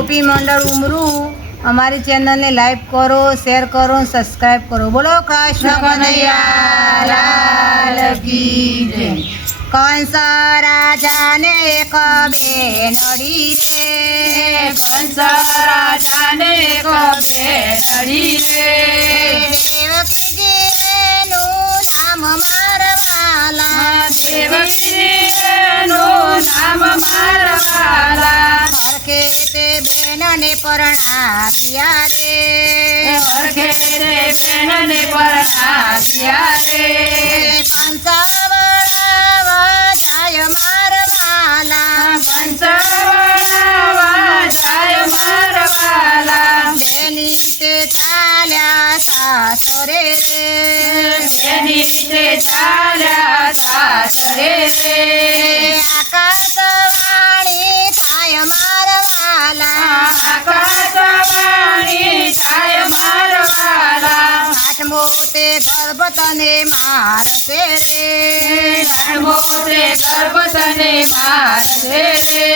ગોપી મંડળ ઉમરુ અમારી ચેનલને લાઈક કરો, શેર કરો, સબસ્ક્રાઈબ કરો. બોલો કૃષ્ણ કનૈયા લાલ કી જય. કંસ રાજાને એક બેનડી રે, કંસ રાજાને એક બેનડી રે, દેવકીજીનું નામ મારવાલા, દેવકીજીનું નામ મારવાલા, હરખે તે બેનને પરણાવ્યા રે, હરખે તે બેનને પરણાવ્યા રે, કંસ વળાવા જાય મારવાલા, કંસ વળાવા જાય મારવાલા, બેની તે ચાલ્યા સાસરે રે, બેની તે ચાલ્યા સાસરે રે, આકાશવાણી થાય મારવાલા, આકાશવાણી થાય મારવાલા, આઠમો તે ગર્ભ તને મારશે રે, આઠમો તે ગર્ભ તને મારશે રે,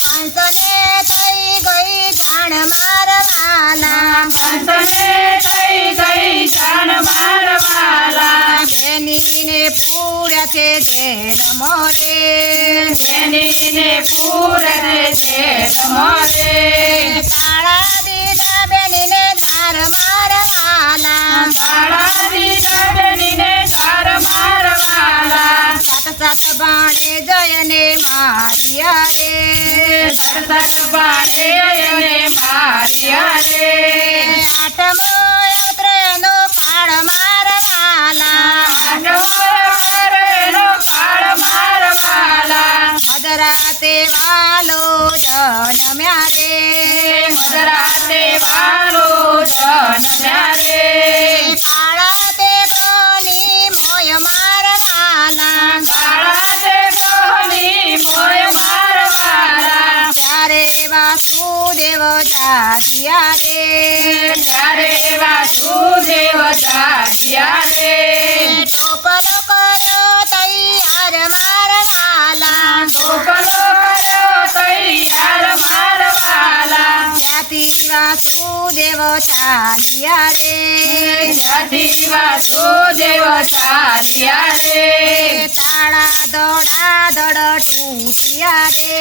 કંસને થઈ ગઈ જાણ મારવાલા, કંસને થઈ ગઈ જાણ મારવાલા, બેનીને પૂર્યા છે જેલ મોરે, બેનીને પૂરે જેલ મોરે, તાળા દીધા બેનીને ધાર મારવાલા, તાળા દીધા બેનીને ધાર મારવાલા, સાત સાત બાણે જયને માર્યા રે, સત બાણે એને માર્યા રે, આઠમો યાત્રેનો કાળ મારવાલા, આઠમો કાળ મારવાલા, મધરાતે વાલો જન્મ્યા રે, મધરાતે વાલો જન્મ્યા રે, કાળા તે ગ્રહની મોય મારવાલા, કાળા તે ગ્રહની મોય મારવાલા, ત્યારે વાસુદેવ જાગ્યા રે, ત્યારે વાસુદેવ જાગ્યા રે, ટોપલો કરો તૈયાર મારવાલા, ટોપલો કર્યો તૈયાર મારવાલા, ત્યાંથી વાસુદેવ ચાલ્યા રે, ત્યાંથી વાસુદેવ ચાલ્યા રે, તાળા દોડા દડ તૂટ્યા રે,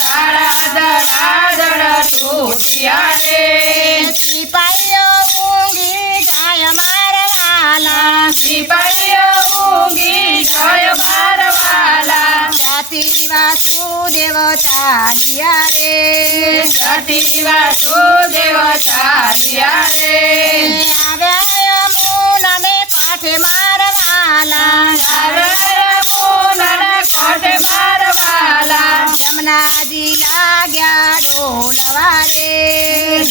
તાળા દડાદડ તૂટ્યા રે, સિપાહીઓ ઊંઘી જાય મારવાલા, સિપાહીઓ ઊંઘી જાય મારવાલા, ત્યાંથી વાસુદેવ ચાલ્યા રે, ત્યાંથી વાસુદેવ ચાલ્યા રે, આવ્યા યમુનાને કાંઠે મારવાલા, યમુનાના કાંઠે મારવાલા, જમનાજી લાગ્યા ડોલવા રે,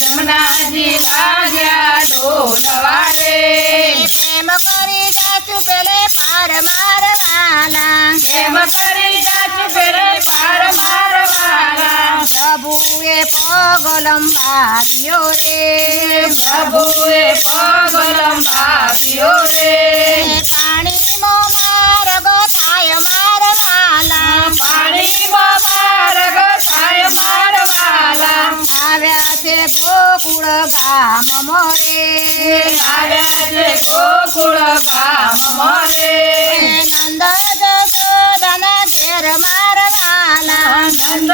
જમનાજી લાગ્યા ડોલવા રે, પ્રેમ કરી જાચું પેલે પાર મારવાલા, કેમ કરી જાત પેરે પાર મારવાલા, પ્રભુએ પગ લંબાવ્યો રે, પ્રભુએ પગ લંબાવ્યો રે, પાણીમાં માર્ગ થાય મારવાલા, પાણીમાં માર્ગ થાય મારવાલા, આવ્યા છે ગોકુળ ગામ મોરે, આવ્યા છે ગોકુળ ગામ મોરે, નંદ જશોદાના ઘેર મારવાલા, નંદ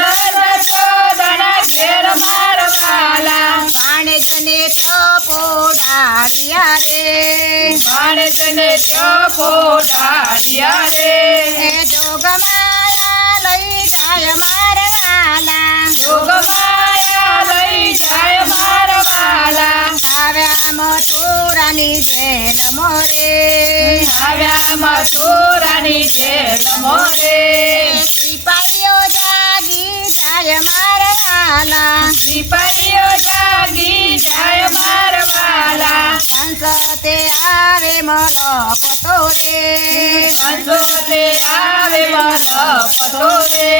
જશોદાના ઘેર મારવાલા, ભાણેજને ટપો ડાળ્યા રે, માણસને ચોપો ઢાળ્યા રે, જોગમાયા લઈ જાય મારવાલા, જોગમાયા લઈ જાય મારવાલા, આવ્યા મથુરાની જેલ મોરે, આવ્યા મથુરાની જેલ મોરે, સિપાહીઓ જાગી જાય મારવાલા, સિપાહીઓ જાગી જાય મારવાલા, સંસતે આવે મલપતો રે, કંસોતે આવે મલપતો રે,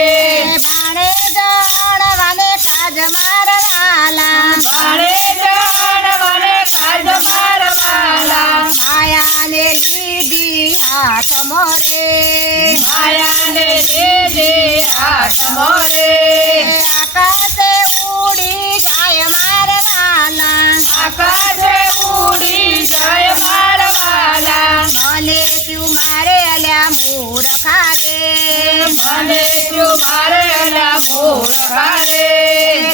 ભાણે જાણવાને કાજ મારવાલા, ભાણે જાણવાને કાજ મારવાલા, માયાને લીધી હાથ મોરે, માયાને લેજે હાથ મોરે, આકાશે ઉડી મૂર્ખા રે મને શું મારે અલ્યા મૂર્ખા રે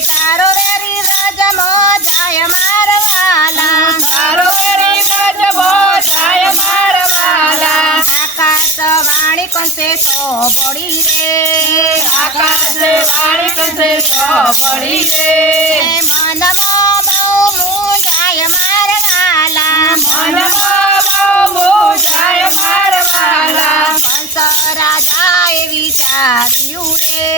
તારો વેરી વ્રજમો જાય મારવાલા તારો વેરી વ્રજમો જાય મારવાલા આકાશ વાણી કંસે સોબડી રે આકાશે વાળી કંસે સોબડી રે મનમાં બહુ મૂંઝાય મારવાલા મનમાં બહુ મૂંઝાય મારવાલા કંસ રાજાએ વિચાર્યું રે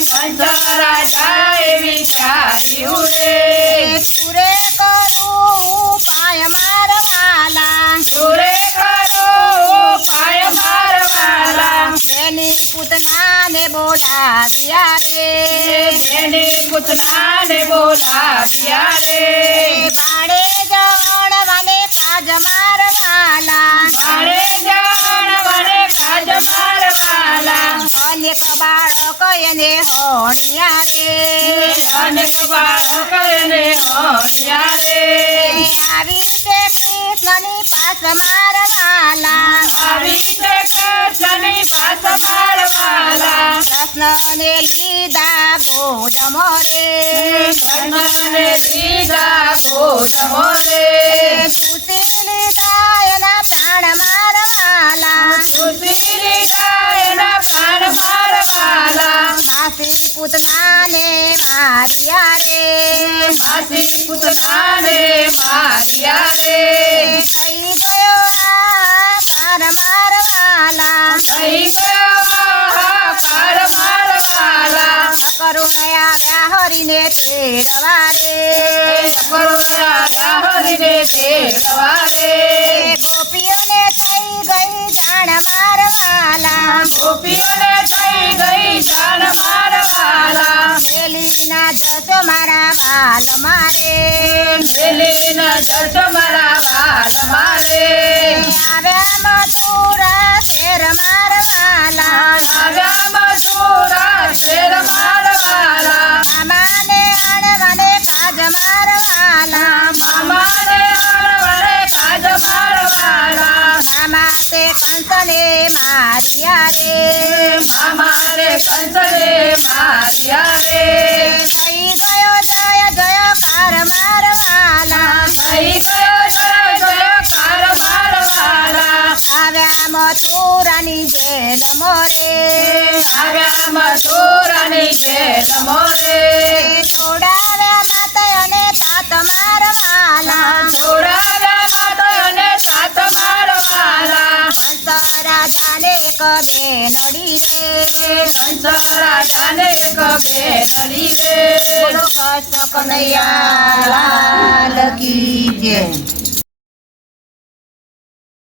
કંસ રાજાએ વિચાર્યું રે સુરે કરું ઉપાય મારવાલા સુરે કરો ઉપાય મારવાલા એની પૂતનાને બોલાવ્યા રે એની પૂતનાને બોલાવ્યા રે ભાડે જણવાને કાજ મારવાલા મારે જાણવાને કાજ મારવાલા અનેક બાળક એને હોણિયા રે અનેક બાળક એને હોણ્યા રે આવી છે કૃષ્ણની પાસ મારવાલા આવી છે કૃષ્ણની પાસ મારવાલા કૃષ્ણને લીધા ગોદ મોરે કૃષ્ણને દીધા ગોદમો રે સુતી લીધા એના પ્રાણ મારવાલા સુતી લીધા એના પ્રાણ મારવાલા માસી પૂતનાને માર્યા રે માસી પૂતનાને માર્યા રે થઈ ગયો આ કાર મારવાલા થઈ ગયો હાહાકાર મારવાલા કરુણ આવ્યા હરીને તેડવા રે કરુણા હરિને તેડવા રે ગોપીઓને થઈ ગઈ જાણ મારવાલા ગોપીઓને થઈ ગઈ જાણ મારવાલા વેલીના જશો મારા વાલ મારે મેલીના જશો મારા વાલ મારે આવ્યા મથુરા શેર મારવાલા આવ્યા મથુરા શેર મારવાલા મામાને અણવાને કાજ મારવાલા મામાને અણવરે કાજ મારવાલા મામા તે કંસને માર્યા રે મામારે કંસને માર્યા રે થઈ ગયો જય જયકાર મારવાલા થઈ ગયો જય જયકાર મારવાલા આવ્યા મથુરાની જેલ મોરે આવ્યા મથુરાની જેલ મોરે છોડાવ્યા માતા અને તાત મારવાલા છોડાવ્યા માતા અને સાત મારવાલા કંસ રાજાને એક બેનડી રે કંસ રાજાને એક બેનડી રે બોલો કૃષ્ણ કનૈયા લાલ કી જય